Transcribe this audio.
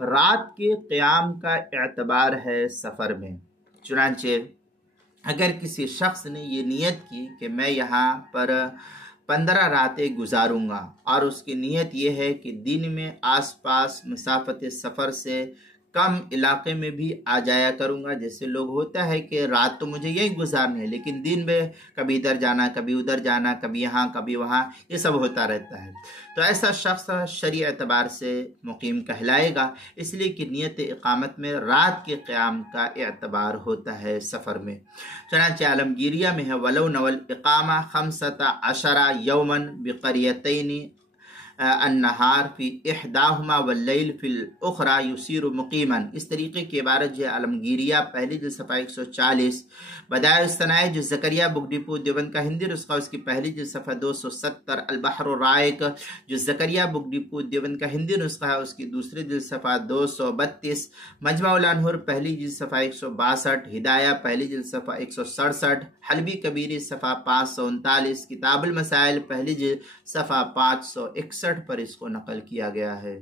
رات کے قیام کا اعتبار ہے سفر میں۔ چنانچہ اگر کسی شخص نے یہ نیت کی کہ میں یہاں پر 15 راتیں گزاروں گا، اور اس کی نیت یہ ہے کہ دن میں آس پاس مسافت سفر سے کم علاقے میں بھی آ جایا کروں گا، جیسے لوگ ہوتا ہے کہ رات تو مجھے یہی گزارنی ہے، لیکن دن میں کبھی ادھر جانا، کبھی ادھر جانا، کبھی یہاں کبھی وہاں، یہ سب ہوتا رہتا ہے، تو ایسا شخص شرعی اعتبار سے مقیم کہلائے گا، اس لیے کہ نیت اقامت میں رات کے قیام کا اعتبار ہوتا ہے سفر میں۔ چنانچہ عالمگیریہ میں ہے وَلَوْ نَوَى الْإِقَامَةَ 15 يَوْمًا بِقَرْيَتَيْنِ النہار فی احداہما واللیل فی الاخرى یصیر مقیما۔ اس طریقے کی عبارت جو ہے عالمگیریہ پہلی جلد صفحہ 140، بدائع الصنائع جو زکریا بک ڈپو دیوبند کا ہندی نسخہ اس کی پہلی جلد صفحہ 270، البحر الرائق جو زکریا بک ڈپو دیوبند کا ہندی نسخہ ہے اس کی دوسری جلد صفحہ 232، مجمع الانہر پہلی جلد صفحہ 162، ہدایہ پہلی جلد صفحہ 167، حلبی کبیری صفحہ 539، کتاب المسائل پہلی جلد صفحہ 561 پر اس کو نقل کیا گیا ہے۔